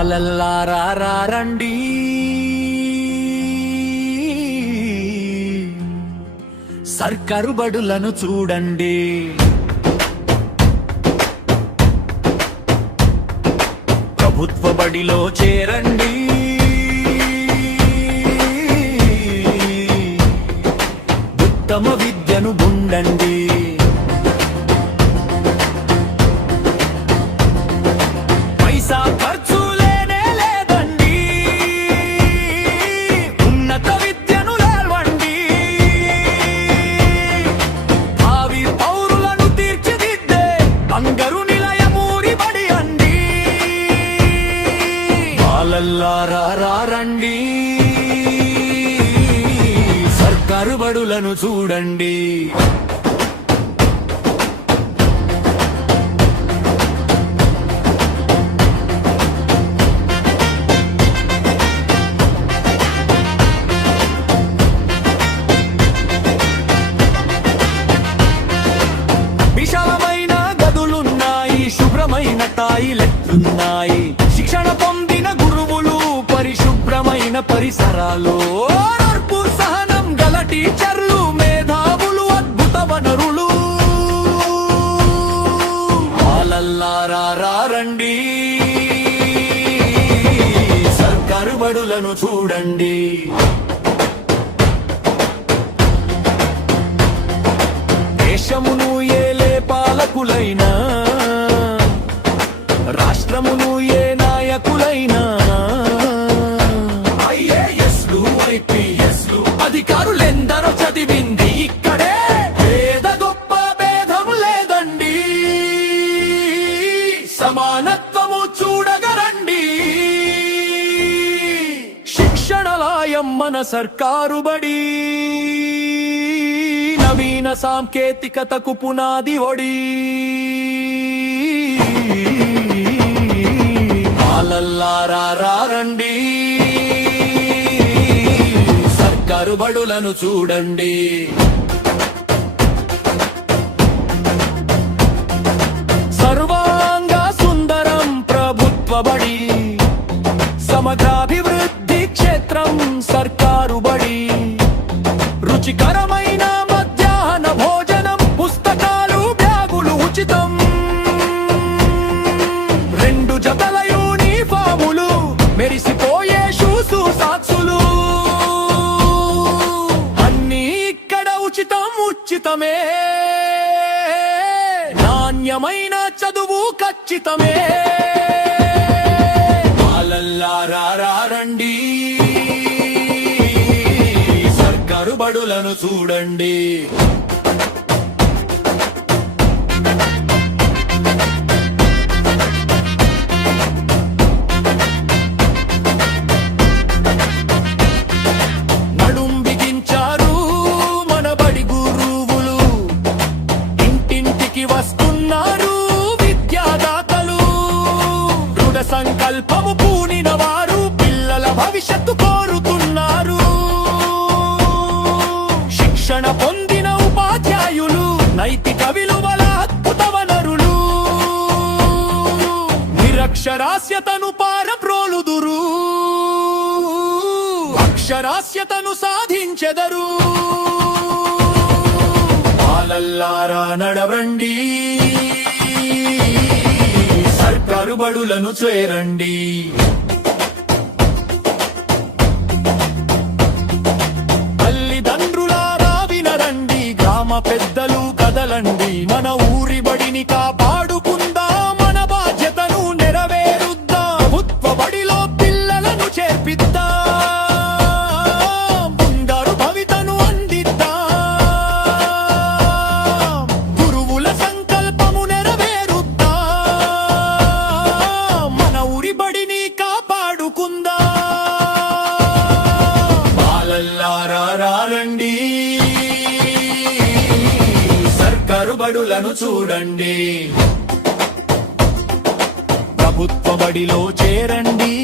బాలల్లారా రండి, సర్కారు బడులను చూడండి. ప్రభుత్వ బడిలో చేరండి, ఉత్తమ విద్యను పొందండి. పైసా ఖర్చు లేనే లేదండి, ఉన్నత విద్యను నేర్వండి. భావి పౌరులను తీర్చిదిద్దే బంగారు నిలయమూరి బడి అండి. బాలల్లారా రండి, సర్కారు బడులను చూడండి. విశాలమైన గదులున్నాయి, శుభ్రమైన టాయిలెట్లున్నాయి, శిక్షణ పొందిన గురువులు, పరిశుభ్రమైన పరిసరాలు, ఓర్పు సహనం గల టీచర్లు, మేధావులు, అద్భుత వనరులు. బాలల్లారా రండి, సర్కారు బడులను చూడండి. దేశమును ఏలే పాలకులైనా, రాష్ట్రమును ఏ నాయకులైనా, ఐఏఎస్లు, ఐపీఎస్లు, అధికారులెందరో చదివింది ఇక్కడే. పేద గొప్ప భేదము లేదండి, సమానత్వము చూడగరండి. శిక్షణలాయం మన సర్కారు బడి, నవీన సాంకేతికతకు పునాది ఒడి. బాలల్లారా రండి, సర్కారు బడులను చూడండి. సర్వాంగ సుందరం ప్రభుత్వ బడి, సమగ్రాభివృద్ధి క్షేత్రం సర్కారు బడి. రుచికరమైన మధ్యాహ్న భోజనం, పుస్తకాలు, బ్యాగులు ఉచితం. 2 జతల యూనిఫాములు, మెరిసిపోయే షూసు, సాక్సులు, అన్నీ ఇక్కడ ఉచితమే. నాణ్యమైన చదువు ఖచ్చితమే. బాలల్లారా రండి, సర్కారు బడులను చూడండి. నడుం బిగించారు మన బడి గురువులు, ఇంటింటికి వస్తున్నారు విద్యాదాతలు. దృఢ సంకల్పము పూనిన వారు పిల్లల భవిష్యత్తు కోరుతున్నారు. శిక్షణ పొందిన ఉపాధ్యాయులు, నైతిక విలువల అద్భుత వనరులు. నిరక్షరాస్యతను పారప్రోలుదురు, అక్షరాస్యతను సాధించెదరు. బాలల్లారా నడవండి, సర్కారు బడులను చేరండి. తల్లిదండ్రులారా వినరండి, గ్రామ పెద్దలు కదలండి. మన ఊరి బడిని కాపాడుకుందాం, మన బాధ్యతను నెరవేరుద్దాం. ప్రభుత్వ బడిలో పిల్లలను చేర్పిద్దాం, బంగారు భవితను అందిద్దాం. గురువుల సంకల్పము నెరవేరుద్దాం, మన ఊరి బడిని కాపాడుకుందాం. బాలల్లారా రండి, సర్కారు బడులను చూడండి. ప్రభుత్వ బడిలో చేరండి,